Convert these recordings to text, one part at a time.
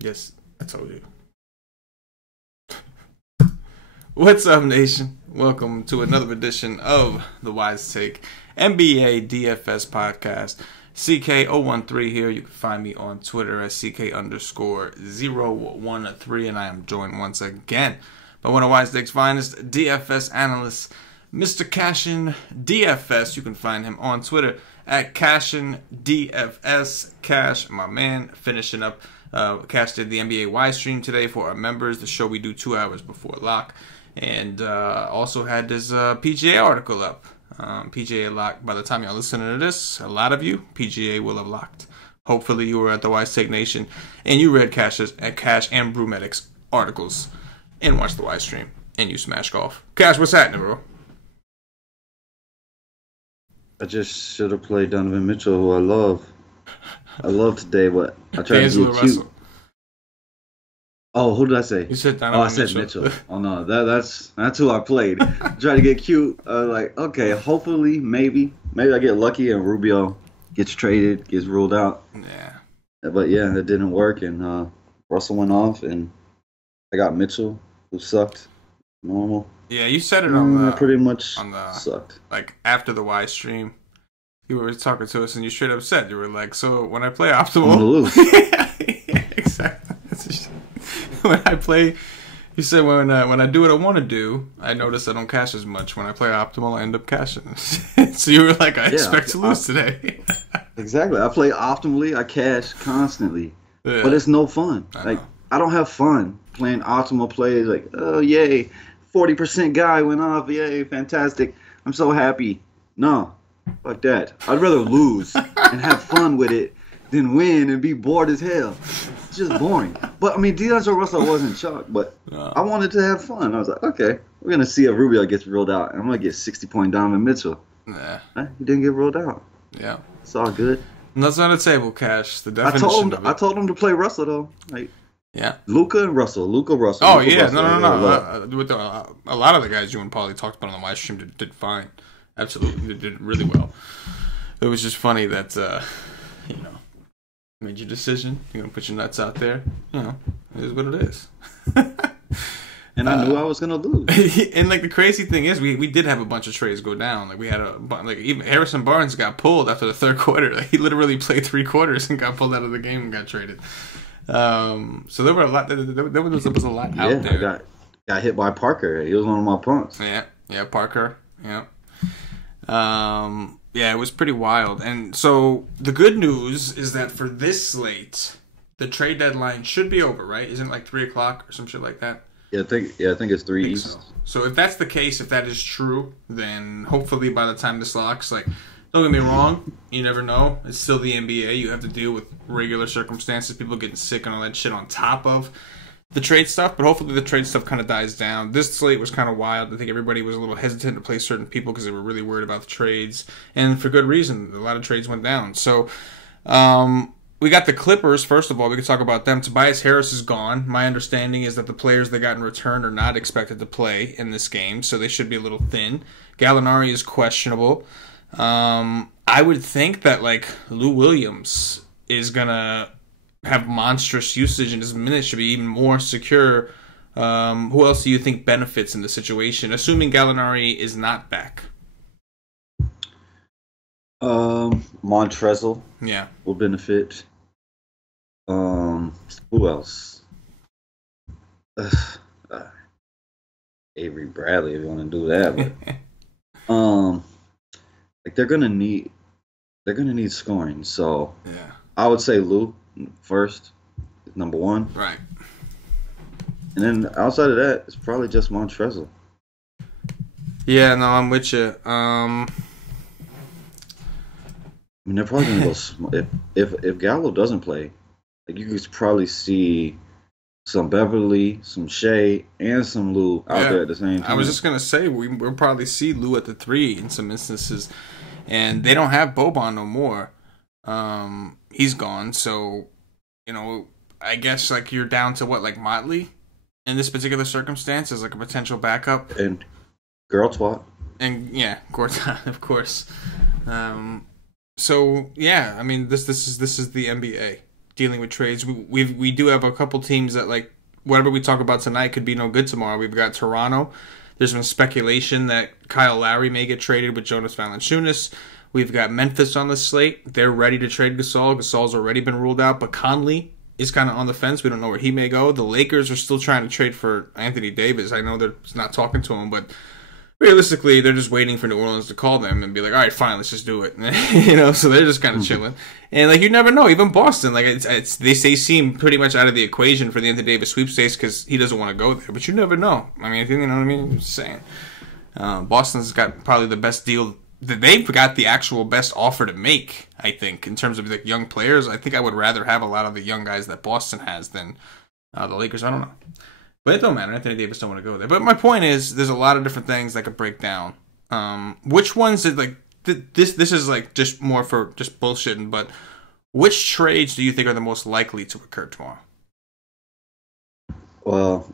Yes, I told you. What's up, nation? Welcome to another edition of the Wise Take NBA DFS podcast. CK013 here. You can find me on Twitter at CK_013, and I am joined once again by one of Wise Take's finest DFS analysts, Mr. Cashin DFS. You can find him on Twitter at Cashin DFS. Cash, my man, finishing up. Cash did the NBA Wise stream today for our members, the show we do 2 hours before lock, and also had this PGA article up. PGA locked. By the time y'all listening to this, a lot of you, PGA will have locked. Hopefully you were at the Wise Take Nation and you read Cash and Brewmedic's articles and watched the Wise stream and you smash golf. Cash, what's happening, bro? I just should have played Donovan Mitchell, who I love. I love today, but I tried to get cute. Oh, who did I say? You said Donovan I said Mitchell. Oh no, that's who I played. Try to get cute. Like, okay, hopefully, maybe I get lucky and Rubio gets traded, gets ruled out. Yeah. But yeah, it didn't work, and Russell went off, and I got Mitchell, who sucked. Normal. Yeah, you said it on the pretty much on the sucked. Like after the Wise stream. You were talking to us and you straight up said, you were like, so when I play optimal, I'm gonna lose. yeah, exactly. When I play, you said when I do what I want to do, I notice I don't cash as much. When I play optimal, I end up cashing. So you were like, I expect to lose today. Exactly. I play optimally. I cash constantly, Yeah. but it's no fun. I don't have fun playing optimal plays. Like, oh yay, 40% guy went off. Yay, fantastic. I'm so happy. No. Fuck that. I'd rather lose and have fun with it than win and be bored as hell. It's just boring. But, I mean, D'Angelo Russell wasn't shocked, but I wanted to have fun. I was like, okay, we're going to see if Rubio gets ruled out. And I'm going to get 60-point Donovan Mitchell. Nah. He didn't get ruled out. Yeah. It's all good. And that's on the table, Cash. The definition I told him to play Russell, though. Like, yeah. Luka and Russell. Russell. Oh, Luka, yeah. Russell, No. With a lot of the guys you and Paulie talked about on the live stream did fine. Absolutely, they did really well. It was just funny that, made your decision. You're going to put your nuts out there. It is what it is. And I knew I was going to lose. And, the crazy thing is, we did have a bunch of trades go down. We had even Harrison Barnes got pulled after the third quarter. He literally played 3 quarters and got pulled out of the game and got traded. So there were a lot, there was a lot out there. I got hit by Parker. He was one of my punks. Yeah, Parker. Yeah. Yeah, it was pretty wild. And so the good news is that for this slate, the trade deadline should be over, right? Isn't it 3 o'clock or some shit like that? Yeah, I think it's 3 East. So if that's the case, if that is true, then hopefully by the time this locks, don't get me wrong, you never know. It's still the NBA. You have to deal with regular circumstances, people getting sick and all that shit on top of the trade stuff, but hopefully the trade stuff kind of dies down. This slate was kind of wild. I think everybody was a little hesitant to play certain people because they were really worried about the trades, and for good reason. A lot of trades went down. So we got the Clippers. First of all, we could talk about them. Tobias Harris is gone. My understanding is that the players they got in return are not expected to play in this game, so they should be a little thin. Gallinari is questionable. I would think that Lou Williams is gonna have monstrous usage and his minutes should be even more secure. Who else do you think benefits in the situation, assuming Gallinari is not back? Montrezl will benefit. Who else? Avery Bradley, if you want to do that. But, they're gonna need scoring. So yeah, I would say Lou first, number 1. Right. And then outside of that, it's probably just Montrezl. Yeah, no, I'm with you. I mean, they're probably gonna go if Gallo doesn't play. You could probably see some Beverly, some Shea, and some Lou out there at the same time. I was just gonna say we'll probably see Lou at the 3 in some instances, and they don't have Boban no more. He's gone, so I guess you're down to what, Motley in this particular circumstance as a potential backup, and girl twat, and Gortat, of course. So yeah, I mean this is the NBA. dealing with trades. We do have a couple teams that, like, whatever we talk about tonight could be no good tomorrow. We've got Toronto. There's been speculation that Kyle Lowry may get traded with Jonas Valanciunas. We've got Memphis on the slate. They're ready to trade Gasol. Gasol's already been ruled out, but Conley is kind of on the fence. We don't know where he may go. The Lakers are still trying to trade for Anthony Davis. I know they're not talking to him, but realistically, they're just waiting for New Orleans to call them and be like, all right, fine, let's just do it. So they're just kind of chilling. And, like, you never know. Even Boston, like, they seem pretty much out of the equation for the Anthony Davis sweepstakes because he doesn't want to go there. But you never know. I mean, you know what I mean? I'm just saying. Boston's got probably the best deal. They've got the actual best offer to make, I think, in terms of the young players. I think I would rather have a lot of the young guys that Boston has than the Lakers. I don't know. But it don't matter. Anthony Davis don't want to go there. But my point is, there's a lot of different things that could break down. Which ones did, like, this is like just more for just bullshitting, but which trades do you think are the most likely to occur tomorrow? Well,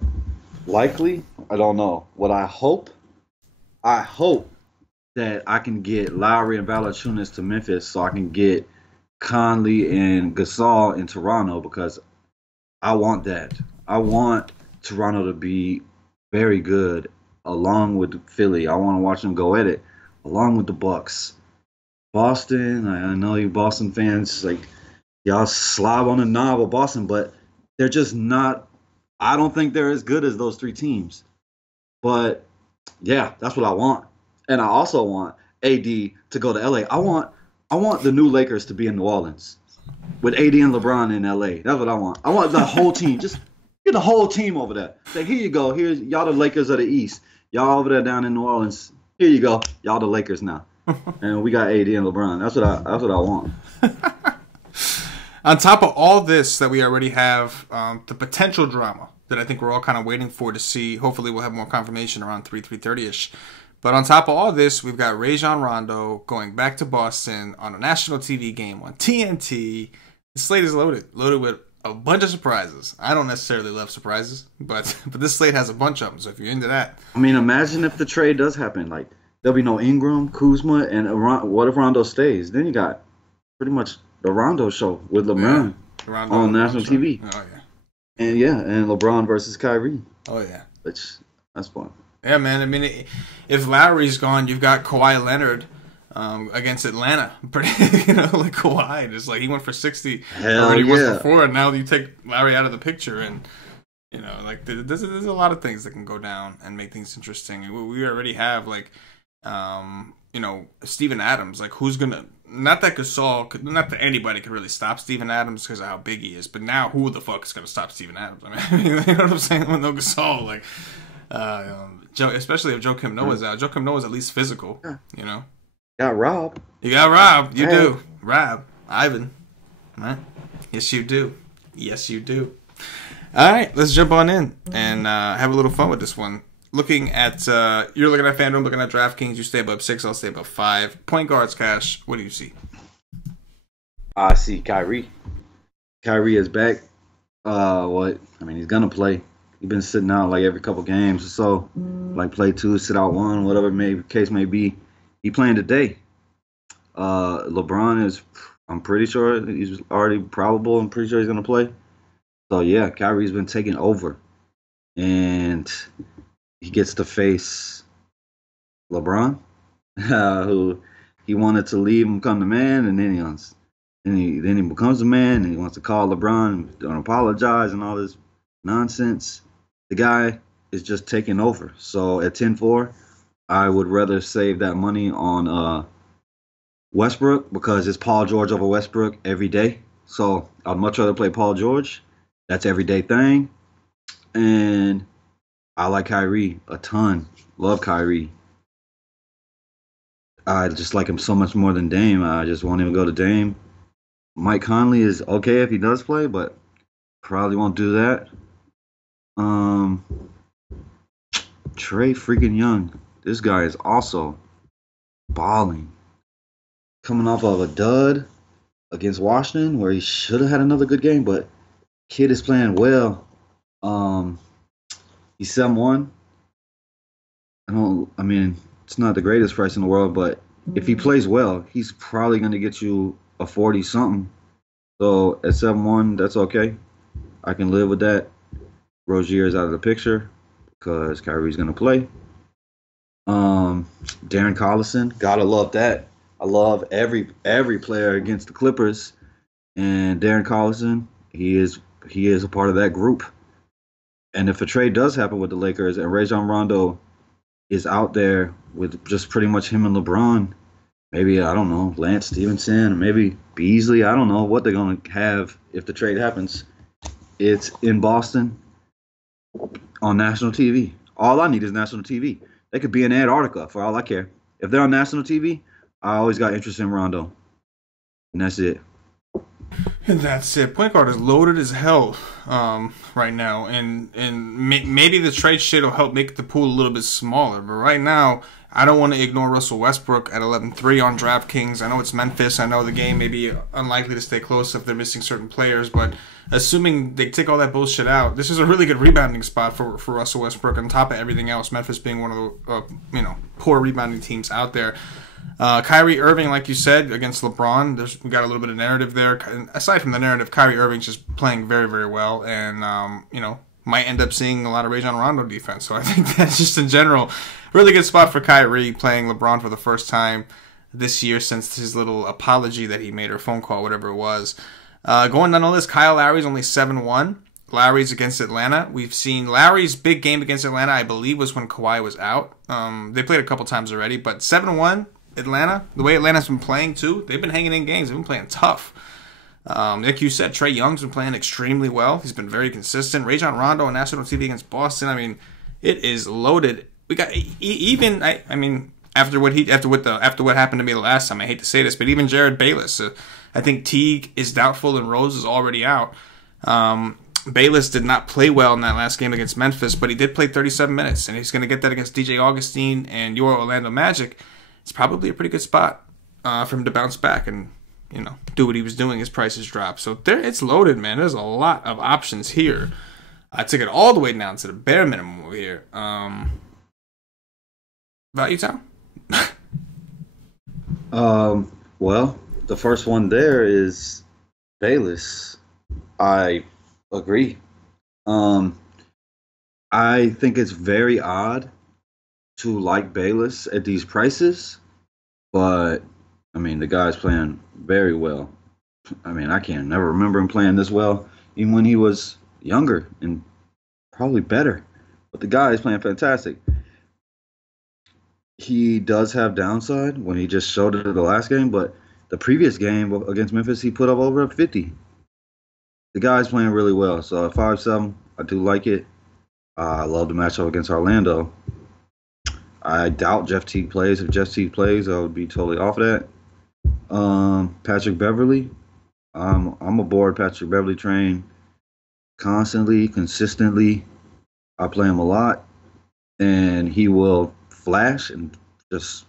likely, I don't know. What I hope that I can get Lowry and Valanciunas to Memphis so I can get Conley and Gasol in Toronto because I want that. I want Toronto to be very good along with Philly. I want to watch them go at it along with the Bucks. Boston, I know you Boston fans, like, y'all slob on the knob of Boston, but they're just not, I don't think they're as good as those three teams. But yeah, that's what I want. And I also want AD to go to LA. I want the new Lakers to be in New Orleans with AD and LeBron in LA. That's what I want. I want the whole team. Just get the whole team over there. Say, here you go. Here's y'all the Lakers of the East. Y'all over there down in New Orleans. Here you go. Y'all the Lakers now. And we got AD and LeBron. That's what I want. On top of all this that we already have, the potential drama that I think we're all kind of waiting for to see. Hopefully we'll have more confirmation around 3:30ish. But on top of all this, we've got Rajon Rondo going back to Boston on a national TV game on TNT. The slate is loaded with a bunch of surprises. I don't necessarily love surprises, but this slate has a bunch of them. So if you're into that, I mean, imagine if the trade does happen. Like, there'll be no Ingram, Kuzma, and what if Rondo stays? Then you got pretty much the Rondo show with LeBron on national TV. Oh yeah, and LeBron versus Kyrie. Oh yeah, that's fun. Yeah, man. I mean, if Lowry's gone, you've got Kawhi Leonard against Atlanta. Like Kawhi, just like he went for 60 already once before, and now you take Lowry out of the picture, and like there's a lot of things that can go down and make things interesting. We already have like, Steven Adams. Like, who's gonna? Not that anybody could really stop Steven Adams because of how big he is, but now who the fuck is gonna stop Steven Adams? I mean, you know what I'm saying? With no Gasol, like. Especially if Joakim Noah's out. Joakim Noah's at least physical, Got Rob. You got Rob. You do. Rob. Ivan. Right? Yes, you do. Yes, you do. All right, let's jump on in and have a little fun with this one. Looking at, you're looking at FanDuel, looking at DraftKings. You stay above 6, I'll stay above 5. Point guards, Cash. What do you see? I see Kyrie. Kyrie is back. He's going to play. He's been sitting out like every couple games or so, like play 2, sit out 1, whatever case may be. He playing today. LeBron is, I'm pretty sure he's already probable. I'm pretty sure he's gonna play. So yeah, Kyrie's been taking over, and he gets to face LeBron, who he wanted to leave him come the man, and then he becomes a man, and he wants to call LeBron and apologize and all this nonsense. The guy is just taking over. So at 10-4, I would rather save that money on Westbrook because it's Paul George over Westbrook every day. So I'd much rather play Paul George. That's everyday thing. And I like Kyrie a ton. Love Kyrie. I just like him so much more than Dame. I just won't even go to Dame. Mike Conley is okay if he does play, but probably won't do that. Trae freaking Young. This guy is also balling. Coming off of a dud against Washington where he should have had another good game, but kid is playing well. He's 7-1. It's not the greatest price in the world, but if he plays well, he's probably going to get you a 40-something. So at 7-1, that's okay. I can live with that. Rozier is out of the picture because Kyrie's gonna play. Darren Collison, gotta love that. I love every player against the Clippers, and Darren Collison, he is a part of that group. And if a trade does happen with the Lakers and Rajon Rondo is out there with just pretty much him and LeBron, maybe I don't know Lance Stevenson, maybe Beasley, I don't know what they're gonna have if the trade happens. It's in Boston on national TV. All I need is national TV. They could be in Antarctica for all I care. If they're on national TV, I always got interest in Rondo. And that's it. And that's it. Point guard is loaded as hell right now. And maybe the trade shit will help make the pool a little bit smaller. But right now, I don't want to ignore Russell Westbrook at 11-3 on DraftKings. I know it's Memphis. I know the game may be unlikely to stay close if they're missing certain players. But assuming they take all that bullshit out, this is a really good rebounding spot for Russell Westbrook on top of everything else. Memphis being one of the poor rebounding teams out there. Kyrie Irving, like you said, against LeBron, we got a little bit of narrative there. And aside from the narrative, Kyrie Irving's just playing very, very well, and might end up seeing a lot of Rajon Rondo defense. So I think that's just in general really good spot for Kyrie playing LeBron for the first time this year since his little apology that he made, or phone call, whatever it was. Going down the list, Kyle Lowry's only 7-1. Lowry's against Atlanta. We've seen Lowry's big game against Atlanta, I believe, was when Kawhi was out. They played a couple times already, but 7-1. Atlanta, the way Atlanta's been playing too, they've been hanging in games. They've been playing tough. Like you said, Trae Young's been playing extremely well. He's been very consistent. Rajon Rondo on national TV against Boston. I mean, it is loaded. We got even. I mean, after what happened to me the last time. I hate to say this, but even Jared Bayless. I think Teague is doubtful and Rose is already out. Bayless did not play well in that last game against Memphis, but he did play 37 minutes, and he's going to get that against DJ Augustine and your Orlando Magic. It's probably a pretty good spot for him to bounce back and do what he was doing. His prices drop, so it's loaded, man. There's a lot of options here. I took it all the way down to the bare minimum over here. Value time. Well, the first one there is Bayless. I agree. I think it's very odd to like Bayless at these prices, but I mean the guy's playing very well. I mean, I can't never remember him playing this well, even when he was younger and probably better. But the guy is playing fantastic. He does have downside when he just showed it in the last game, but the previous game against Memphis, he put up over 50. The guy's playing really well. So at 5-7, I do like it. I love the matchup against Orlando. I doubt Jeff Teague plays. If Jeff Teague plays, I would be totally off of that. Patrick Beverly. I'm aboard Patrick Beverly train constantly, consistently. I play him a lot, and he will flash and just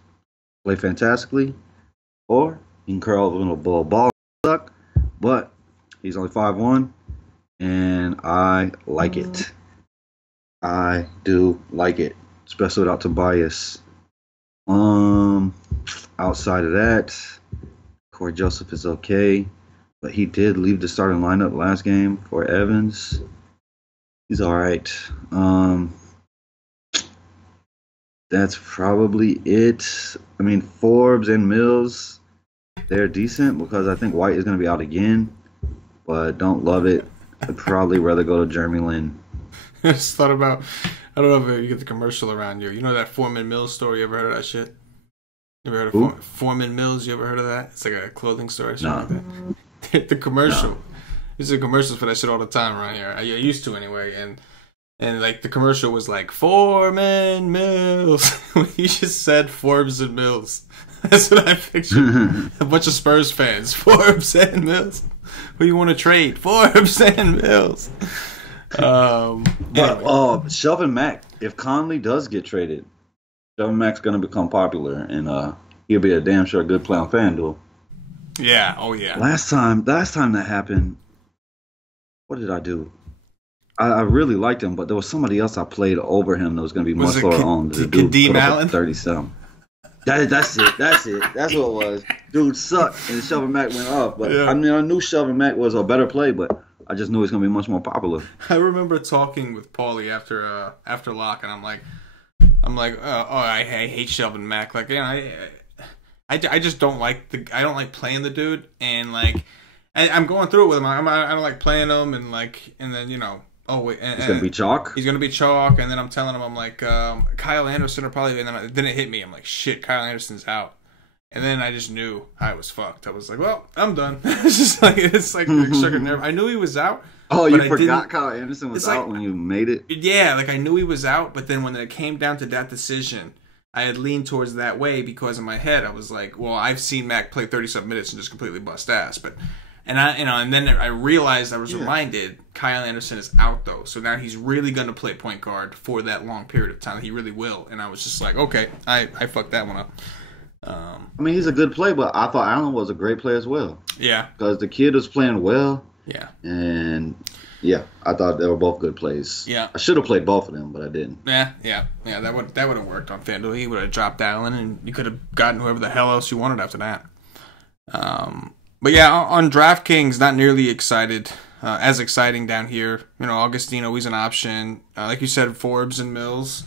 play fantastically. Or he can curl a little ball suck, but he's only 5'1", and I like it. I do like it, especially without Tobias. Outside of that, Corey Joseph is okay, but he did leave the starting lineup last game for Evans. He's all right. That's probably it. I mean, Forbes and Mills, they're decent because I think White is going to be out again, but don't love it. I'd probably rather go to Jeremy Lin. I just thought about, I don't know if you get the commercial around you. You know that Foreman Mills story? You ever heard of that shit? You ever heard of Foreman Mills? You ever heard of that? It's like a clothing store or something like that. The commercial. No. There's a commercials for that shit all the time around here. I used to anyway, and like the commercial was like Foreman Mills. You just said Forbes and Mills. That's what I pictured. A bunch of Spurs fans. Forbes and Mills. Who you want to trade? Forbes and Mills. But Shelvin Mack, if Conley does get traded, Shelvin Mack's going to become popular, and he'll be a damn sure good play on FanDuel. Yeah. Oh yeah. Last time that happened, what did I do? I really liked him, but there was somebody else I played over him that was going to be much lower on. The dude Kadeem Allen? 37. That's it. That's it. That's what it was. Dude sucked, and Shelvin Mack went off. But Yeah. I mean, I knew Shelvin Mack was a better play, but I just knew he was gonna be much more popular. I remember talking with Paulie after lock, and I'm like, I hate Shelvin Mack. Like, you know, I just don't like I don't like playing the dude, and like, I'm going through it with him. I don't like playing him, and like, and then, you know, oh wait, He's gonna be chalk. He's gonna be chalk, and then I'm telling him, I'm like, Kyle Anderson or probably, and then it hit me. I'm like, shit, Kyle Anderson's out, and then I just knew I was fucked. I was like, well, I'm done. It's like struck a nerve. I knew he was out. Oh, but you forgot Kyle Anderson was out when you made it? Yeah, like I knew he was out, but then when it came down to that decision, I had leaned towards that way because in my head I was like, well, I've seen Mac play 30-something minutes and just completely bust ass, and then I realized, I was reminded, Kyle Anderson is out though, so now he's really gonna play point guard for that long period of time. He really will, and I was just like, okay, I fucked that one up. I mean, he's a good play, but I thought Allen was a great play as well. Yeah, because the kid was playing well. Yeah. And yeah, I thought they were both good plays. Yeah. I should have played both of them, but I didn't. Yeah. That would have worked on FanDuel. He would have dropped Allen, and you could have gotten whoever the hell else you wanted after that. But yeah, on DraftKings, not nearly as exciting down here. You know, Augustine always an option. Like you said, Forbes and Mills.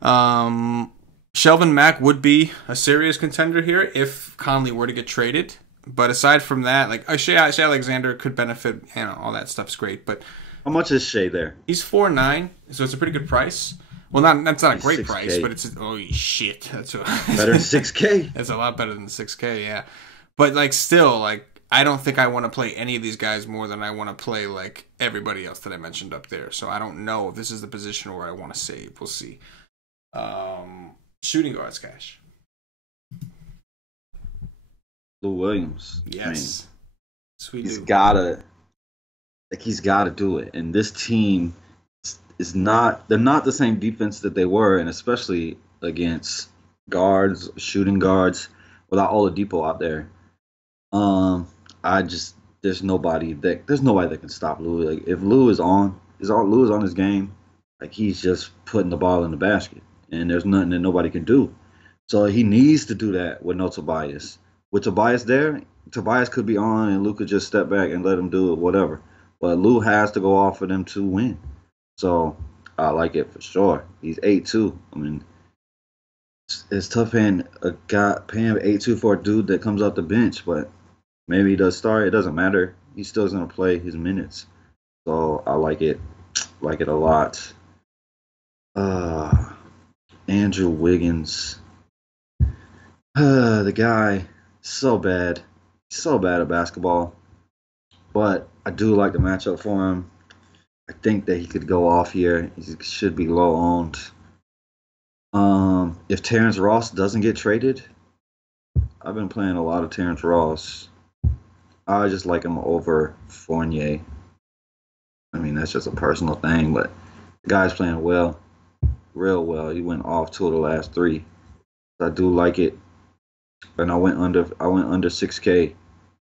Shelvin Mack would be a serious contender here if Conley were to get traded. But aside from that, like Shea Alexander could benefit, you know, all that stuff's great. But how much is Shea there? He's 4.9, so it's a pretty good price. Well, that's not a great 6K. price, but it's holy shit. That's better than 6K. That's a lot better than 6K, yeah. But like still, like I don't think I want to play any of these guys more than I want to play like everybody else that I mentioned up there. So I don't know if this is the position where I want to save. We'll see. Shooting guards, Cash. Lou Williams. Yes. I mean, Sweet he's dude. he's gotta do it. And this team is they're not the same defense that they were, and especially against guards, shooting guards, without Oladipo out there. There's nobody that can stop Lou. Like if Lou is on his game, like he's just putting the ball in the basket, and there's nothing that nobody can do. So he needs to do that with no Tobias. With Tobias there, Tobias could be on and Lou could just step back and let him do it, whatever. But Lou has to go off for them to win. So I like it for sure. He's 8-2. I mean, it's tough paying 8-2 for a dude that comes off the bench, but maybe he does start. It doesn't matter. He still is going to play his minutes. So I like it a lot. Andrew Wiggins. The guy, so bad at basketball, but I do like the matchup for him. I think that he could go off here. He should be low owned. If Terrence Ross doesn't get traded, I've been playing a lot of Terrence Ross. I just like him over Fournier. I mean, that's just a personal thing, but the guy's playing well, real well. He went off 2 of the last 3. I do like it. And I went under 6K,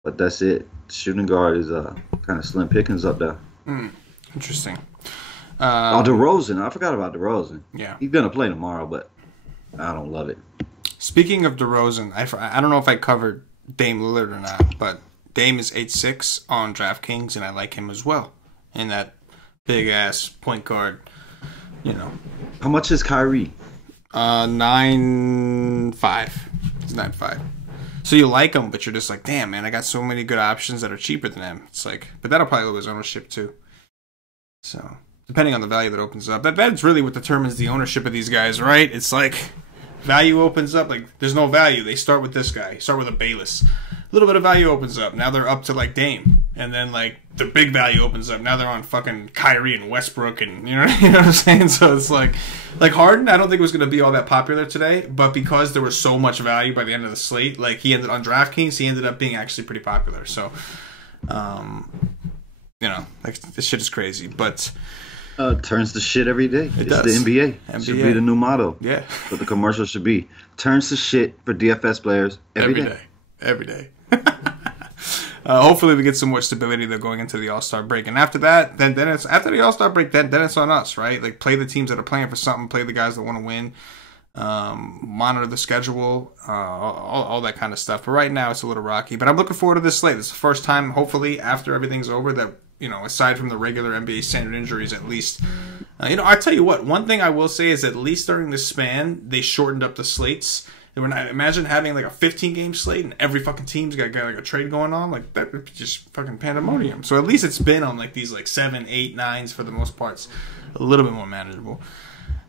but that's it. Shooting guard is kind of slim pickings up there. Interesting. DeRozan, I forgot about DeRozan. Yeah, he's gonna play tomorrow, but I don't love it. Speaking of DeRozan, I don't know if I covered Dame Lillard or not, but Dame is 8-6 on DraftKings, and I like him as well. And that big ass point guard, you know. How much is Kyrie? 9.5. It's 9.5. So you like him, but you're just like, damn, man, I got so many good options that are cheaper than him. It's like, but that'll probably lose ownership too. So depending on the value that opens up, that's really what determines the ownership of these guys, right? It's like value opens up, like there's no value. They start with this guy. Start with a Bayless. A little bit of value opens up. Now they're up to like Dame, and then like the big value opens up. Now they're on fucking Kyrie and Westbrook, and you know what I'm saying. So it's like Harden. I don't think it was going to be all that popular today, but because there was so much value by the end of the slate, like he ended on DraftKings, he ended up being actually pretty popular. So, you know, like this shit is crazy, but. Turns to shit every day. It it's does. the NBA. Should be the new motto. Yeah. What the commercial should be. Turns to shit for DFS players every day. Every day. Hopefully we get some more stability though going into the All-Star break. And after that, then it's after the All-Star break, then it's on us, right? Like play the teams that are playing for something, play the guys that want to win. monitor the schedule, all that kind of stuff. But right now it's a little rocky. But I'm looking forward to this slate. This is the first time, hopefully, after everything's over, that, aside from the regular NBA standard injuries, at least, I tell you what, one thing I will say is at least during this span, they shortened up the slates. Imagine having like a 15-game slate and every fucking team's got like a trade going on. Like, that would be just fucking pandemonium. So at least it's been on like these like 7, 8, 9s for the most parts. A little bit more manageable.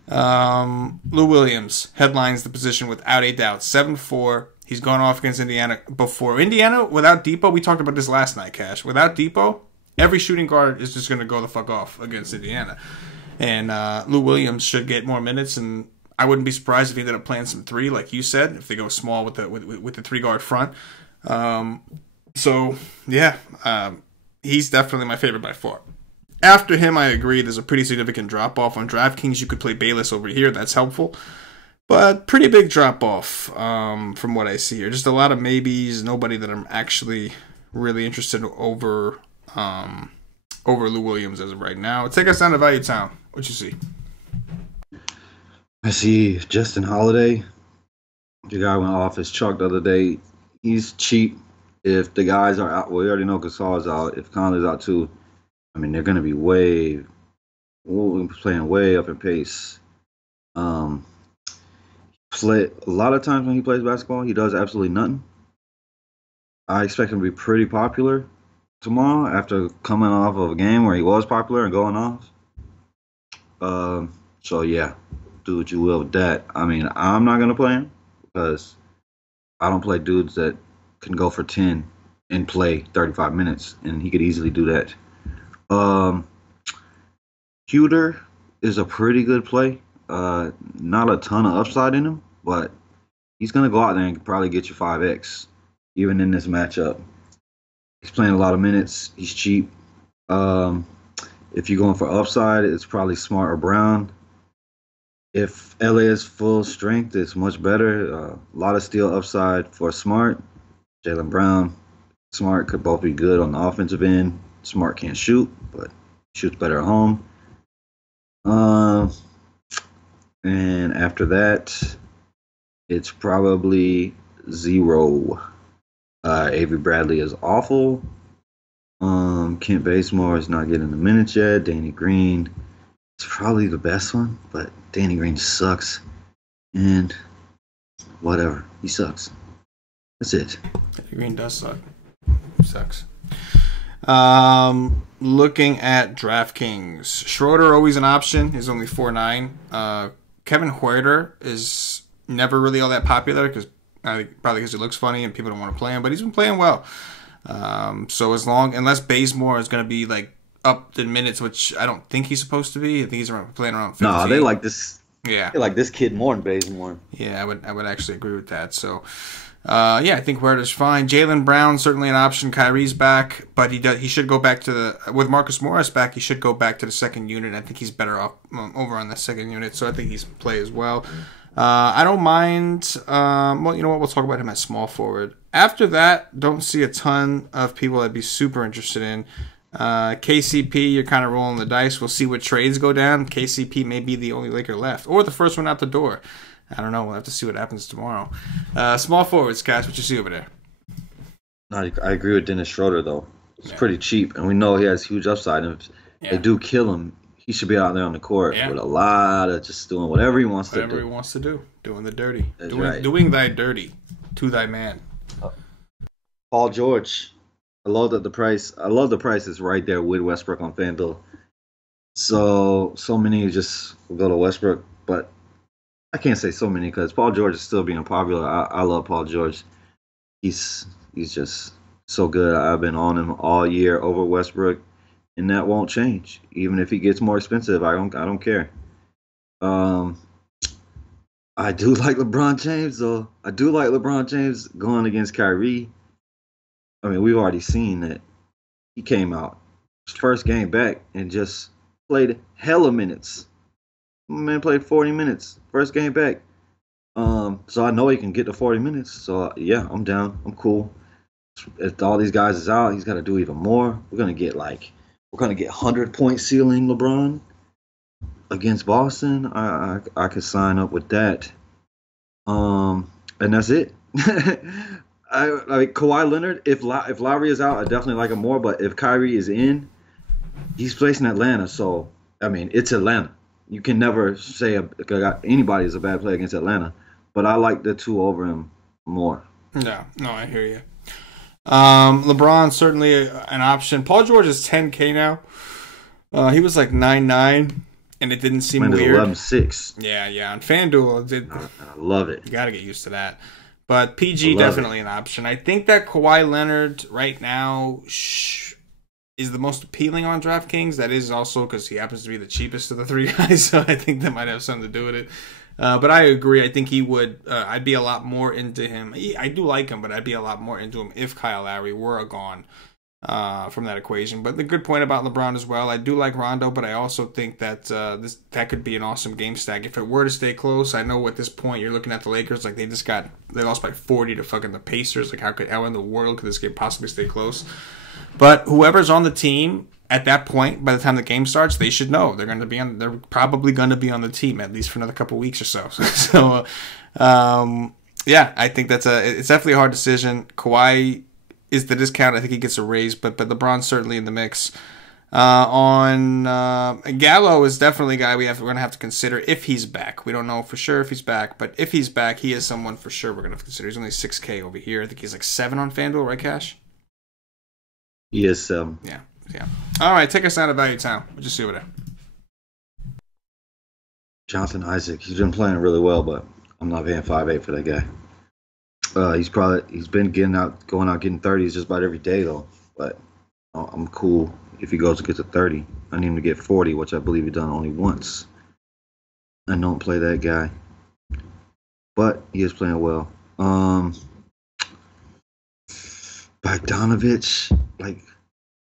Lou Williams headlines the position without a doubt. 7-4. He's gone off against Indiana before. Indiana, without Depot, we talked about this last night, Cash. Without Depot, every shooting guard is just going to go the fuck off against Indiana. And Lou Williams should get more minutes, and I wouldn't be surprised if he ended up playing some 3, like you said, if they go small with the 3-guard front. He's definitely my favorite by far. After him, I agree, there's a pretty significant drop-off. On DraftKings, you could play Bayless over here. That's helpful. But pretty big drop-off from what I see here. Just a lot of maybes. Nobody that I'm actually really interested over Lou Williams as of right now. Take us down to Value Town. What you see? I see Justin Holiday. The guy went off his chalk the other day. He's cheap. If the guys are out, well, we already know Gasol is out. If Conley's out too, I mean, they're going to be playing way up in pace. A lot of times when he plays basketball, he does absolutely nothing. I expect him to be pretty popular tomorrow after coming off of a game where he was popular and going off. So, yeah, do what you will with that. I mean, I'm not going to play him because I don't play dudes that can go for 10 and play 35 minutes, and he could easily do that. Huter is a pretty good play. Not a ton of upside in him, but he's going to go out there and probably get you 5x, even in this matchup. He's playing a lot of minutes. He's cheap. If you're going for upside, it's probably Smart or Brown. If LA is full strength, it's much better. A lot of steal upside for Smart. Jaylen Brown, Smart could both be good on the offensive end. Smart can't shoot, but shoots better at home. And after that, it's probably 0. Avery Bradley is awful. Kent Bazemore is not getting the minutes yet. Danny Green is probably the best one, but Danny Green sucks. And whatever, he sucks. That's it. Danny Green does suck. Sucks. Looking at DraftKings, Schroeder always an option. He's only 4.9. Kevin Huerter is never really all that popular probably because he looks funny and people don't want to play him, but he's been playing well. So unless Bazemore is going to be like up in minutes, which I don't think he's supposed to be. I think he's playing around 15. No, they like this. Yeah, they like this kid more than Bazemore. Yeah, I would actually agree with that. So. I think Huerter's fine. Jaylen Brown certainly an option. Kyrie's back, but he should go back with Marcus Morris back. He should go back to the second unit. I think he's better off over on the second unit, so I think he's play as well. I don't mind. Well, you know what? We'll talk about him at small forward. After that, don't see a ton of people I'd be super interested in. KCP, you're kind of rolling the dice. We'll see what trades go down. KCP may be the only Laker left, or the first one out the door. I don't know. We'll have to see what happens tomorrow. Small forwards, Cash. What you see over there? I agree with Dennis Schroeder, though. It's pretty cheap, and we know he has huge upside. And if they do kill him, he should be out there on the court with a lot of just doing whatever he wants to do. Whatever he wants to do. Doing the dirty. That's right. Doing thy dirty to thy man. Paul George. I love the price is right there with Westbrook on FanDuel. So many just go to Westbrook, but I can't say so many because Paul George is still being popular. I love Paul George. He's just so good. I've been on him all year over Westbrook, and that won't change. Even if he gets more expensive, I don't care. I do like LeBron James, though. I do like LeBron James going against Kyrie. I mean, we've already seen that he came out his first game back and just played hella minutes. Man played 40 minutes first game back. So I know he can get to 40 minutes. So yeah, I'm down. I'm cool. If all these guys is out, he's got to do even more. We're gonna get 100-point ceiling LeBron against Boston. I could sign up with that. And that's it. I like Kawhi Leonard. If Lowry is out, I definitely like him more. But if Kyrie is in, he's placing Atlanta. So I mean, it's Atlanta. You can never say anybody is a bad player against Atlanta. But I like the two over him more. Yeah, no, I hear you. LeBron certainly an option. Paul George is 10K now. He was like 9.9, and it didn't seem weird. 11.6. Yeah. On FanDuel, I love it. You got to get used to that. But PG definitely an option. I think that Kawhi Leonard right now is the most appealing on DraftKings. That is also because he happens to be the cheapest of the three guys, so I think that might have something to do with it. But I agree. I think he would. I'd be a lot more into him. I do like him, but I'd be a lot more into him if Kyle Lowry were gone from that equation. But the good point about LeBron as well. I do like Rondo, but I also think that that could be an awesome game stack if it were to stay close. I know at this point you're looking at the Lakers like they lost by 40 to fucking the Pacers. Like how in the world could this game possibly stay close? But whoever's on the team at that point, by the time the game starts, they should know they're probably going to be on the team at least for another couple weeks or so. So, yeah, I think it's definitely a hard decision. Kawhi is the discount. I think he gets a raise, but LeBron's certainly in the mix. Gallo is definitely a guy we're going to have to consider if he's back. We don't know for sure if he's back, but if he's back, he is someone for sure we're going to have to consider. He's only 6K over here. I think he's like 7 on FanDuel, right, Cash? He is 7. Yeah. All right, take us out of Value Town. We'll just see over there. Jonathan Isaac. He's been playing really well, but I'm not paying 5.8 for that guy. He's been going out getting 30s just about every day though. But I'm cool if he goes to get to 30. I need him to get 40, which I believe he done only once. I don't play that guy, but he is playing well. Bogdanovich, I've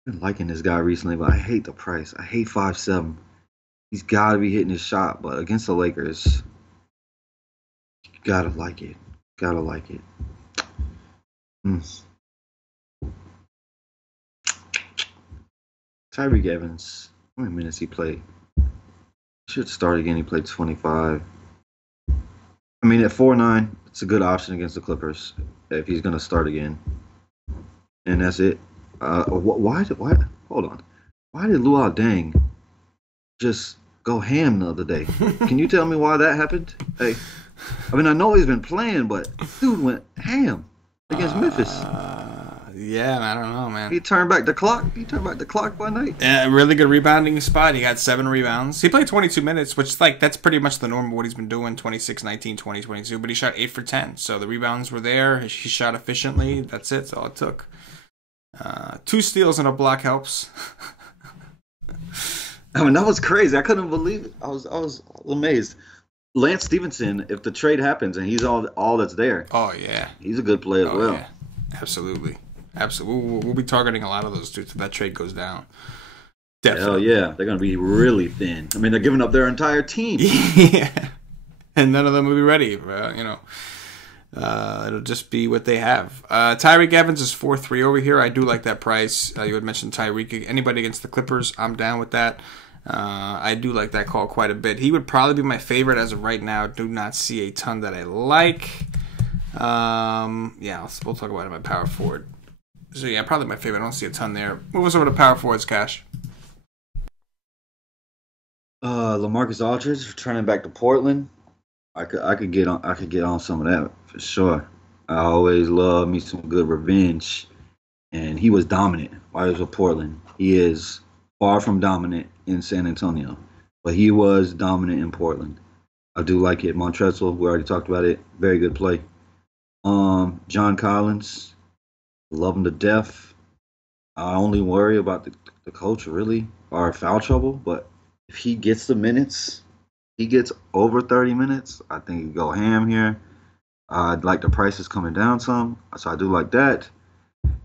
been liking this guy recently, but I hate the price. I hate 5.7. He's got to be hitting his shot, but against the Lakers, you gotta like it. Gotta like it. Tyreke Evans, how many minutes he played? Should start again. He played 25. I mean, at 4.9, it's a good option against the Clippers if he's gonna start again. And that's it. Why? Hold on. Why did Luol Deng just go ham the other day? Can you tell me why that happened? Hey, I mean, I know he's been playing, but dude went ham against Memphis. Yeah, I don't know, man. He turned back the clock. By night. Yeah, really good rebounding spot. He got 7 rebounds. He played 22 minutes, which that's pretty much the norm of what he's been doing, 26, 19, 20, 22. But he shot 8 for 10. So the rebounds were there. He shot efficiently. That's it. That's all it took. 2 steals and a block helps. I mean, that was crazy. I couldn't believe it. I was amazed. Lance Stevenson, if the trade happens and he's all that's there. Oh yeah, he's a good player as well. Yeah. Absolutely. We'll be targeting a lot of those dudes if that trade goes down. Definitely. Hell yeah, they're gonna be really thin. I mean, they're giving up their entire team. Yeah, and none of them will be ready. It'll just be what they have. Tyreke Evans is 4.3 over here. I do like that price. You had mentioned Tyreke. Anybody against the Clippers, I'm down with that. I do like that call quite a bit. He would probably be my favorite as of right now. Do not see a ton that I like. We'll talk about it in my power forward. So yeah, probably my favorite. I don't see a ton there. Move us over to power forwards, Cash. LaMarcus Aldridge returning back to Portland. I could get on some of that for sure. I always love me some good revenge, and he was dominant while he was with Portland. He is far from dominant in San Antonio, but he was dominant in Portland. I do like it. Montrezl, we already talked about it. Very good play. John Collins, love him to death. I only worry about the coach really, or foul trouble. But if he gets the minutes, he gets over 30 minutes, I think he go ham here. I'd like the prices coming down some, so I do like that.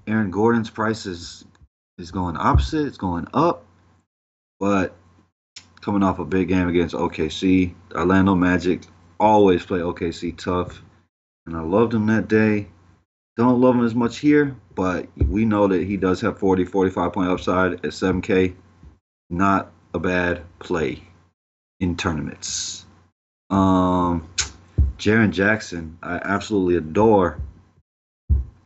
Aaron Gordon's price is going opposite. It's going up, but coming off a big game against OKC, Orlando Magic always play OKC tough, and I loved him that day. Don't love him as much here, but we know that he does have 40, 45 point upside at 7K. Not a bad play in tournaments. Jaren Jackson, I absolutely adore.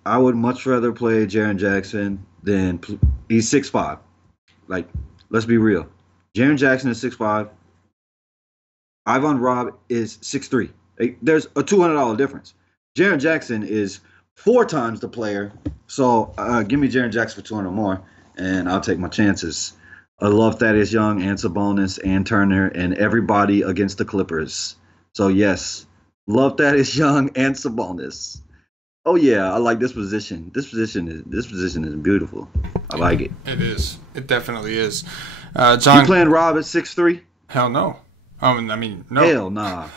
I would much rather play Jaren Jackson than he's 6'5". Like, let's be real. Jaren Jackson is 6'5". Ivan Robb is 6'3". There's a $200 difference. Jaren Jackson is 4 times the player. So give me Jaren Jackson for 200 more, and I'll take my chances. I love Thaddeus Young and Sabonis and Turner and everybody against the Clippers. So yes, love Thaddeus Young and Sabonis. Oh yeah, I like this position. This position is beautiful. I like it. It is. It definitely is. John, you playing Rob at 6'3"? Hell no. I mean, no. Hell nah.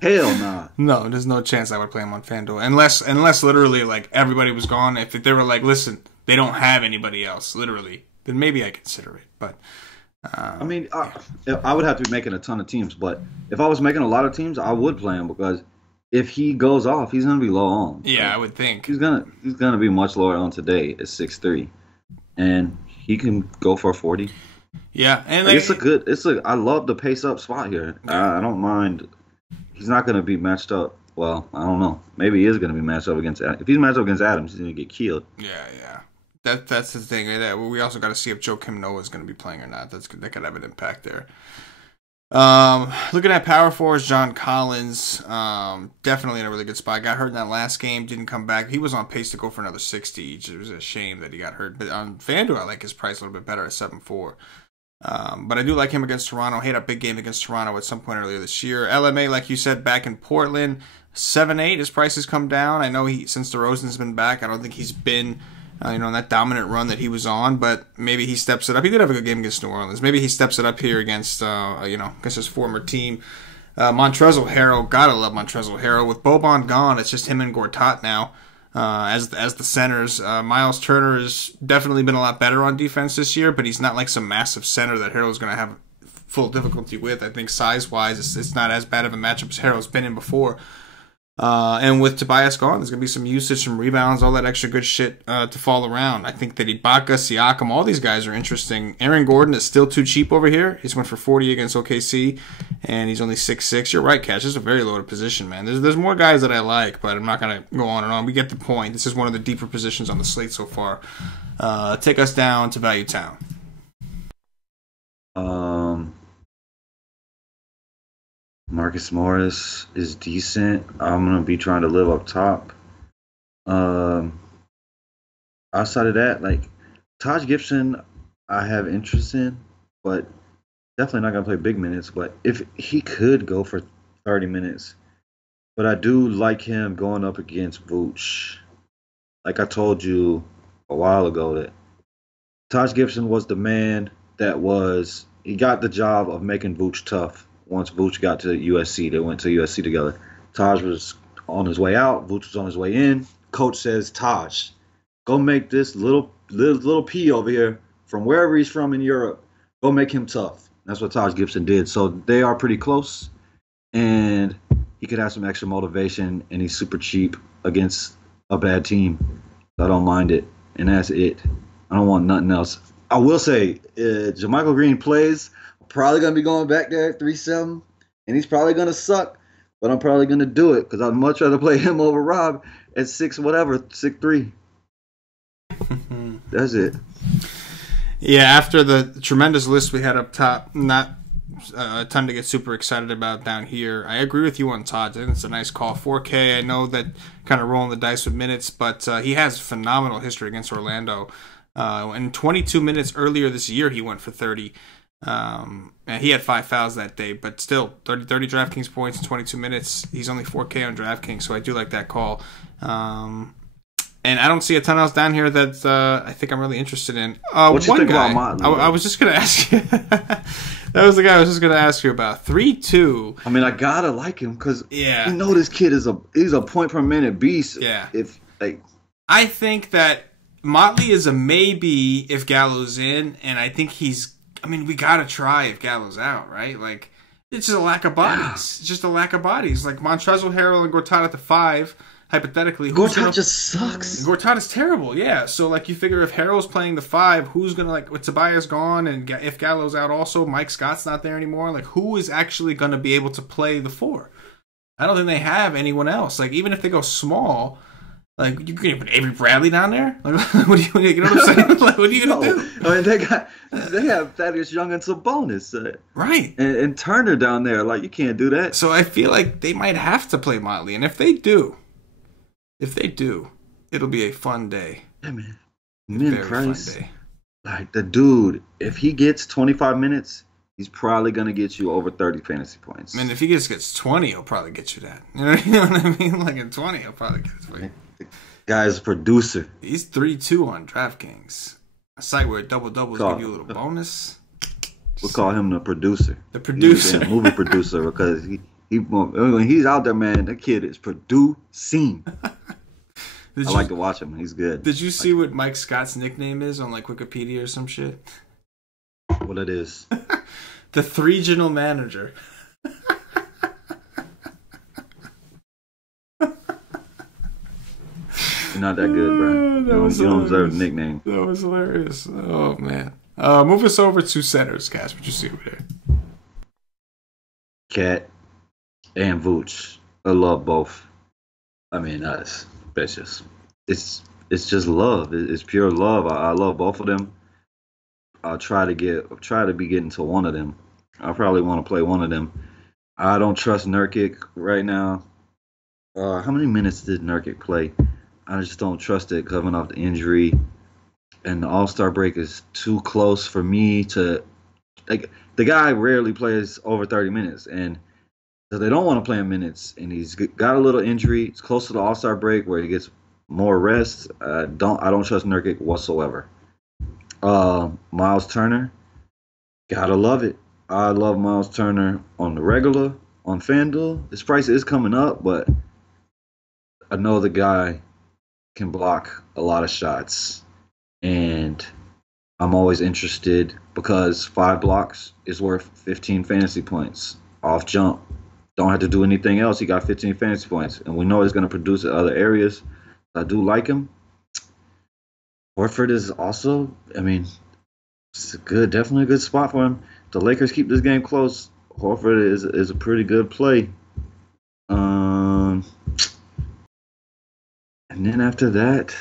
Hell nah. No, there's no chance I would play him on FanDuel unless literally like everybody was gone. If they were like, listen, they don't have anybody else, literally, then maybe I consider it. But I mean, I would have to be making a ton of teams. But if I was making a lot of teams, I would play him because if he goes off, he's gonna be low on. Yeah, like, I would think he's gonna be much lower on today at 6'3", and he can go for 40. Yeah, and like, I love the pace up spot here. I don't mind. He's not gonna be matched up. Well, I don't know. Maybe he is gonna be matched up against. If he's matched up against Adams, he's gonna get killed. Yeah. That's the thing. We also got to see if Joakim Noah is going to be playing or not. That could have an impact there. Looking at power forwards, John Collins, definitely in a really good spot. Got hurt in that last game, didn't come back. He was on pace to go for another 60. It was a shame that he got hurt. But on FanDuel, I like his price a little bit better at 7.4. But I do like him against Toronto. He had a big game against Toronto at some point earlier this year. LMA, like you said, back in Portland, 7.8. His price has come down. I know since DeRozan's been back, I don't think he's been on that dominant run that he was on, but maybe he steps it up. He did have a good game against New Orleans. Maybe he steps it up here against, against his former team. Montrezl Harrell, gotta love Montrezl Harrell. With Boban gone, it's just him and Gortat now as the centers. Miles Turner has definitely been a lot better on defense this year, but he's not like some massive center that Harrell's going to have full difficulty with. I think size-wise, it's not as bad of a matchup as Harrell's been in before. And with Tobias gone, there's going to be some usage, some rebounds, all that extra good shit to fall around. I think that Ibaka, Siakam, all these guys are interesting. Aaron Gordon is still too cheap over here. He's went for 40 against OKC, and he's only 6'6". You're right, Cash. This is a very loaded position, man. There's more guys that I like, but I'm not going to go on and on. We get the point. This is one of the deeper positions on the slate so far. Take us down to Value Town. Marcus Morris is decent. I'm going to be trying to live up top. Outside of that, like, Taj Gibson, I have interest in, but definitely not going to play big minutes. But if he could go for 30 minutes, but I do like him going up against Vooch. Like I told you a while ago, that Taj Gibson was the man he got the job of making Vooch tough. Once Vooch got to USC, they went to USC together. Taj was on his way out. Vooch was on his way in. Coach says, Taj, go make this little P over here from wherever he's from in Europe. Go make him tough. That's what Taj Gibson did. So they are pretty close, and he could have some extra motivation, and he's super cheap against a bad team. So I don't mind it, and that's it. I don't want nothing else. I will say, JaMychal Green plays. Probably going to be going back there at 3-7, and he's probably going to suck, but I'm probably going to do it because I'd much rather play him over Rob at 6'3". That's it. Yeah, after the tremendous list we had up top, not a ton to get super excited about down here. I agree with you on Todd. I think it's a nice call. 4K, I know that kind of rolling the dice with minutes, but he has phenomenal history against Orlando. In 22 minutes earlier this year, he went for 30. And he had 5 fouls that day, but still 30 DraftKings points in 22 minutes. He's only 4K on DraftKings, so I do like that call. And I don't see a ton else down here that I think I'm really interested in. What you think about Motley? I was just going to ask you. That was the guy I was just going to ask you about. 3-2. I mean, I gotta like him because you know this kid is a point per minute beast. Yeah. I think that Motley is a maybe if Gallo's in, and I think we gotta try if Gallo's out, right? Like, it's just a lack of bodies. Yeah. It's just a lack of bodies. Like Montrezl Harrell and Gortat at the 5, hypothetically. Gortat just sucks. Gortat is terrible, yeah. So, like, you figure if Harrell's playing the 5, who's gonna, like, with Tobias gone, and if Gallo's out also, Mike Scott's not there anymore, like, who is actually gonna be able to play the 4? I don't think they have anyone else. Like, even if they go small, like, you can put Avery Bradley down there. Like, you know what I'm saying? Like, what are you gonna do? I mean, they have Thaddeus Young and Sabonis, right, and Turner down there. Like, you can't do that. So I feel like they might have to play Motley, and if they do, it'll be a fun day. Yeah, man. Min Price, fun day. Like the dude, if he gets 25 minutes, he's probably gonna get you over 30 fantasy points. Man, if he gets 20, he'll probably get you that. You know what I mean? Like at 20, he'll probably get it for you. The guy's a producer. He's 3-2 on DraftKings, a site where double-doubles give you a little bonus. We'll call him the producer. The producer. He's a movie producer because when he's out there, man, that kid is producing. I like to watch him. He's good. Did you see what Mike Scott's nickname is on like Wikipedia or some shit? What it is? The Regional Manager. You're not that good, bro. You don't deserve a nickname. That was hilarious. Oh, man. Move us over to centers, guys. What you see over there? Cat and Vooch. I love both. I mean, that's just it's just love. It's pure love. I love both of them. I'll try to be getting to one of them. I probably want to play one of them. I don't trust Nurkic right now. How many minutes did Nurkic play? I just don't trust it coming off the injury. And the All-Star break is too close for me to... Like, the guy rarely plays over 30 minutes. And so they don't want to play him minutes. And he's got a little injury. It's close to the All-Star break where he gets more rest. I don't trust Nurkic whatsoever. Miles Turner. Gotta love it. I love Miles Turner on the regular, on FanDuel. His price is coming up, but I know the guy can block a lot of shots. And I'm always interested because 5 blocks is worth 15 fantasy points off jump. Don't have to do anything else. He got 15 fantasy points. And we know he's going to produce in other areas. I do like him. Horford is also, I mean, it's definitely a good spot for him. The Lakers keep this game close. Horford is a pretty good play. And then after that,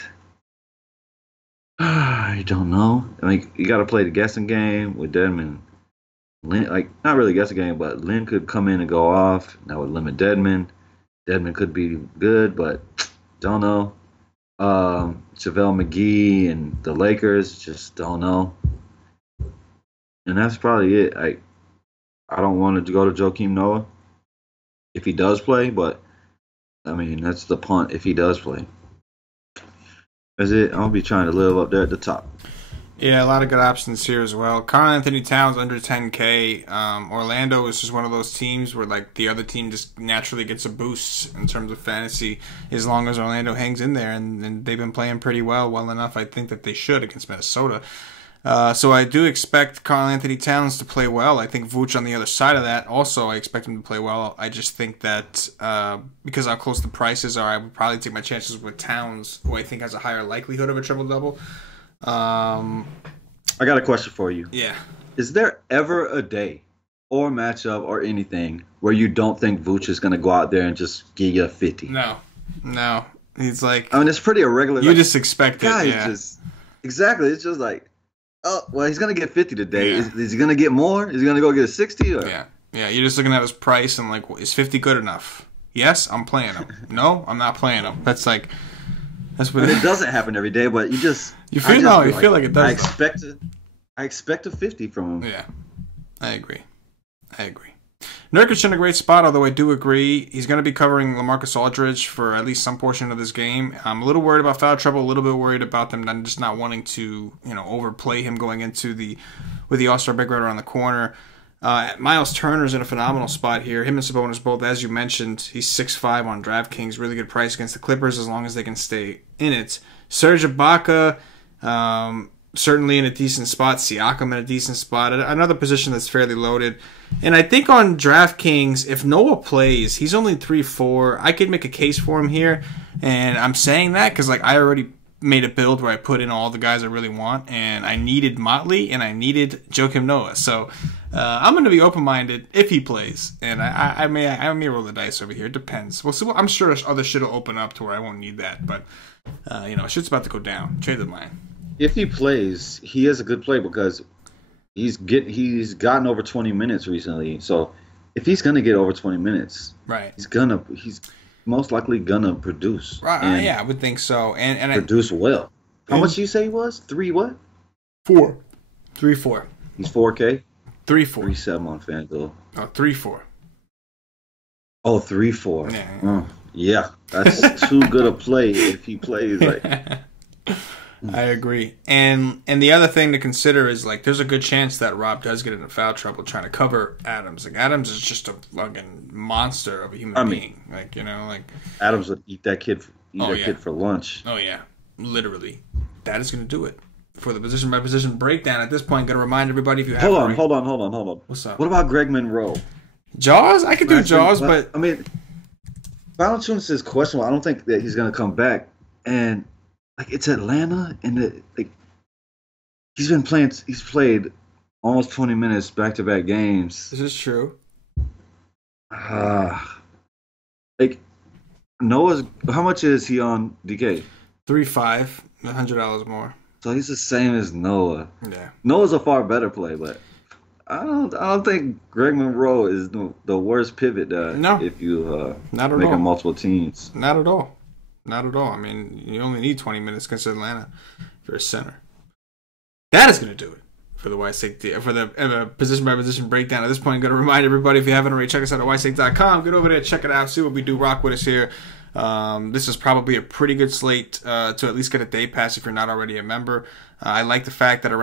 I don't know. I mean, you got to play the guessing game with Dedmon. Lin, like, not really a guessing game, but Lin could come in and go off. That would limit Dedmon. Dedmon could be good, but don't know. JaVale McGee and the Lakers, just don't know. And that's probably it. I don't want to go to Joakim Noah if he does play, but I mean, that's the punt if he does play. That's it. I'll be trying to live up there at the top. Yeah, a lot of good options here as well. Karl-Anthony Towns under 10K. Orlando is just one of those teams where like the other team just naturally gets a boost in terms of fantasy as long as Orlando hangs in there, and they've been playing pretty well enough. I think that they should against Minnesota. So I do expect Karl-Anthony Towns to play well. I think Vooch on the other side of that also, I expect him to play well. I just think that because how close the prices are, I would probably take my chances with Towns, who I think has a higher likelihood of a triple-double. I got a question for you. Yeah. Is there ever a day or matchup or anything where you don't think Vooch is going to go out there and just give you a 50? No. He's like... I mean, it's pretty irregular. You just expect it, yeah. Exactly. It's just like, oh, well, he's going to get 50 today. Yeah. Is he going to get more? Is he going to go get a 60? Or? Yeah, you're just looking at his price and like, is 50 good enough? Yes, I'm playing him. No, I'm not playing him. That's like... That's what it doesn't happen every day, but you feel like it does. I expect a 50 from him. Yeah, I agree. Nurkic in a great spot, although I do agree he's going to be covering LaMarcus Aldridge for at least some portion of this game. I'm a little worried about foul trouble, a little bit worried about them just not wanting to, overplay him going into with the All-Star break right around the corner. Miles Turner's in a phenomenal spot here. Him and Sabonis both, as you mentioned, he's 6'5" on DraftKings. Really good price against the Clippers as long as they can stay in it. Serge Ibaka, certainly in a decent spot. Siakam in a decent spot. Another position that's fairly loaded. And I think on DraftKings, if Noah plays, he's only 3-4. I could make a case for him here. And I'm saying that because I already made a build where I put in all the guys I really want, and I needed Motley and I needed Joakim Noah. So I'm going to be open-minded if he plays, and I may roll the dice over here. It depends. We'll see. I'm sure other shit will open up to where I won't need that, but shit's about to go down. Trade deadline. If he plays, he is a good play because he's gotten over 20 minutes recently. So if he's gonna get over 20 minutes, right, he's most likely gonna produce. Right? Yeah, I would think so. And produce well. How much do you say he was? 3 what? 4. 3-4. He's 4K. 3-4. 3-7 on FanDuel. Oh, 3-4. Oh, 3-4. Yeah. Yeah, that's too good a play if he plays like. I agree. And the other thing to consider is, like, there's a good chance that Rob does get into foul trouble trying to cover Adams. Like, Adams is just a fucking monster of a human being. Like, Adams would eat that kid for lunch. Oh, yeah. Literally. That is going to do it. For the position-by-position breakdown, at this point, going to remind everybody if you have... Hold on. What's up? What about Greg Monroe? Jaws? I could do Jaws, but... I mean, Valanciunas is questionable. I don't think that he's going to come back. And... like, it's Atlanta, and he's played almost 20 minutes back-to-back games. This is true. Noah's, how much is he on DK? 3-5, $100 more. So he's the same as Noah. Yeah. Noah's a far better play, but I don't think Greg Monroe is the worst pivot if you not at make all. him multiple teams. Not at all. Not at all. I mean, you only need 20 minutes against Atlanta for a center. That is going to do it for the position-by-position breakdown. At this point, I'm going to remind everybody, if you haven't already, check us out at whitesnake.com. Get over there, check it out, see what we do, rock with us here. This is probably a pretty good slate to at least get a day pass if you're not already a member. I like the fact that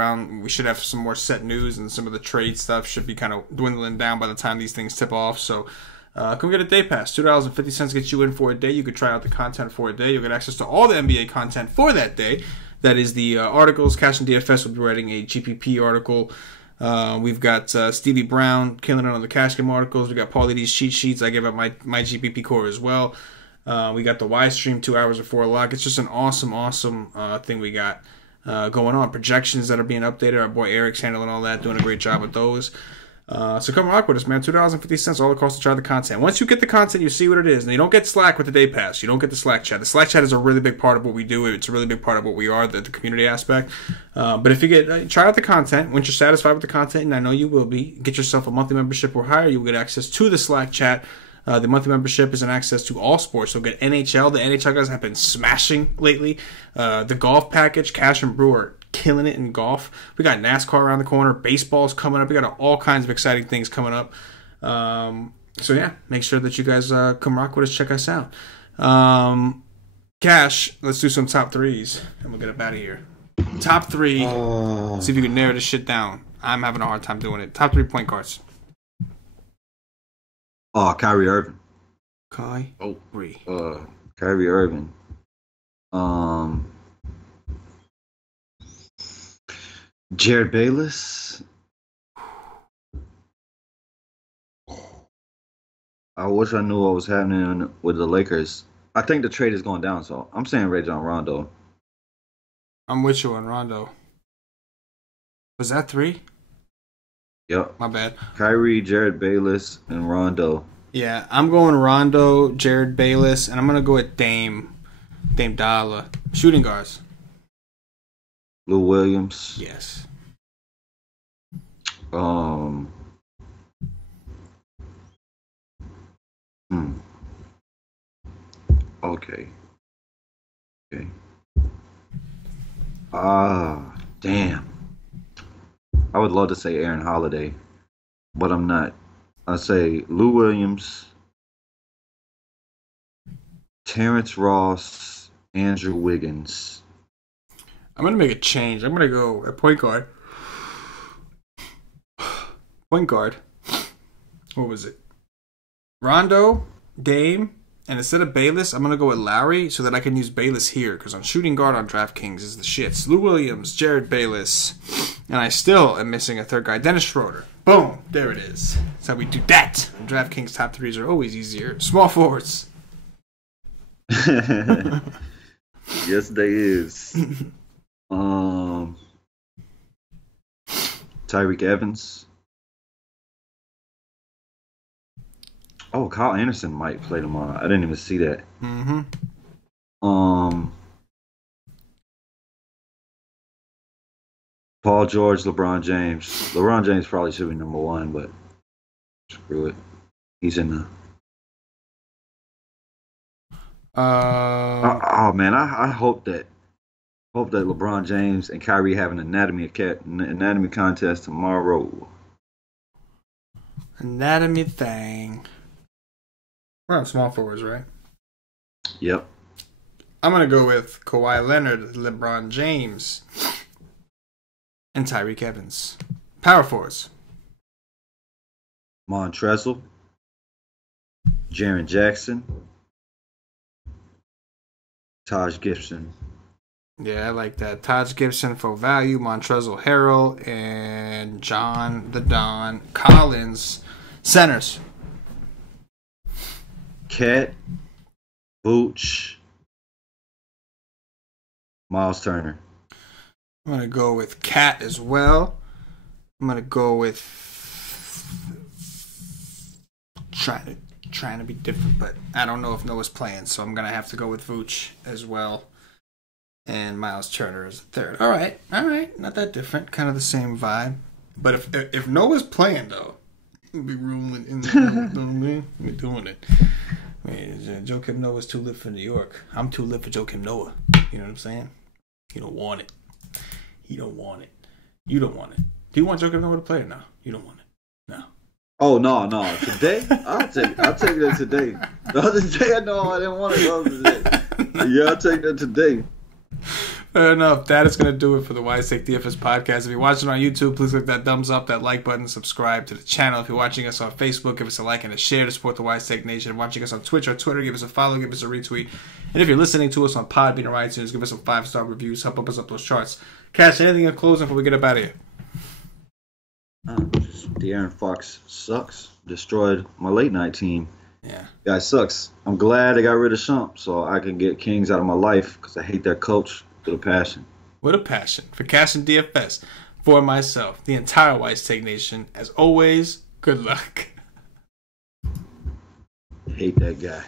we should have some more set news, and some of the trade stuff should be kind of dwindling down by the time these things tip off. So come get a day pass. $2.50 gets you in for a day. You could try out the content for a day. You'll get access to all the NBA content for that day. That is the articles. Cash and DFS will be writing a GPP article. We've got Stevie Brown killing it on the Cash Game articles. We got Paulie D's cheat sheets. I gave up my GPP core as well. We got the Y stream 2 hours before lock. It's just an awesome thing we got going on. Projections that are being updated. Our boy Eric's handling all that, doing a great job with those. So come rock with us, man. $2.50 all across to try the content. Once you get the content, you see what it is. And you don't get Slack with the day pass. You don't get the Slack chat. The Slack chat is a really big part of what we do. It's a really big part of what we are, the community aspect. But if you try out the content, once you're satisfied with the content, and I know you will be, get yourself a monthly membership or higher. You'll get access to the Slack chat. The monthly membership is an access to all sports. So get NHL. The NHL guys have been smashing lately. The golf package, Cash and Brew are killing it in golf. We got NASCAR around the corner. Baseball's coming up. We got all kinds of exciting things coming up. So yeah, make sure that you guys come rock with us. Check us out. Cash, let's do some top threes, and we'll get up out of here. Top three. See if you can narrow this shit down. I'm having a hard time doing it. Top 3 point guards. Kyrie Irving. Kyrie. Kyrie Irving. Jared Bayless. I wish I knew what was happening with the Lakers. I think the trade is going down, so I'm saying Rajon Rondo. I'm with you on Rondo. Was that 3? Yep. My bad. Kyrie, Jared Bayless, and Rondo. Yeah, I'm going Rondo, Jared Bayless, and I'm going to go with Dame Dollar. Shooting guards. Lou Williams. Yes. Okay. Damn. I would love to say Aaron Holiday, but I'm not. I say Lou Williams, Terrence Ross, Andrew Wiggins. I'm going to make a change. I'm going to go at point guard. Point guard. What was it? Rondo, Dame, and instead of Bayless, I'm going to go with Lowry so that I can use Bayless here, because on shooting guard on DraftKings is the shits. Lou Williams, Jared Bayless, and I still am missing a third guy, Dennis Schroeder. Boom. There it is. That's how we do that. DraftKings top threes are always easier. Small forwards. Yes, they is. Tyreek Evans. Oh, Kyle Anderson might play tomorrow. I didn't even see that. Mm-hmm. Paul George, LeBron James. LeBron James probably should be number one, but screw it. He's in the. Oh man, I hope that LeBron James and Kyrie have an anatomy contest tomorrow. Anatomy thing. We're on small forwards, right? Yep. I'm gonna go with Kawhi Leonard, LeBron James, and Tyreek Evans. Power forwards. Montrezl, Jaren Jackson, Taj Gibson. Yeah, I like that. Taj Gibson for value, Montrezl Harrell, and John the Don Collins. Centers. Cat, Vooch, Miles Turner. I'm going to go with Cat as well. I'm going to go with trying to be different, but I don't know if Noah's playing, so I'm going to have to go with Vooch as well. And Miles Turner is the third. All right. Not that different. Kind of the same vibe. But if Noah's playing, though, we'll be rolling in the we're doing it. I mean, Joakim Noah's too lit for New York. I'm too lit for Joakim Noah. You know what I'm saying? He don't want it. He don't want it. You don't want it. Do you want Joakim Noah to play or no? You don't want it. No. Oh no. Today? I'll take that today. The other day I know I didn't want it. The other day. Yeah, I'll take that today. Fair enough. That is going to do it for the Wise Take DFS podcast. If you're watching on YouTube, please click that thumbs up, that like button, subscribe to the channel. If you're watching us on Facebook, give us a like and a share to support the Wise Take Nation. Watching us on Twitch or Twitter, give us a follow, give us a retweet. And if you're listening to us on Podbean or iTunes, give us some 5-star reviews. Help us up those charts. Cash, anything in closing before we get up out of here? De'Aaron Fox sucks. Destroyed my late night team. Yeah. Guy sucks. I'm glad I got rid of Shump so I can get Kings out of my life because I hate that coach with a passion. With a passion. For Cash and DFS. For myself. The entire Wise Take Nation. As always, good luck. Hate that guy.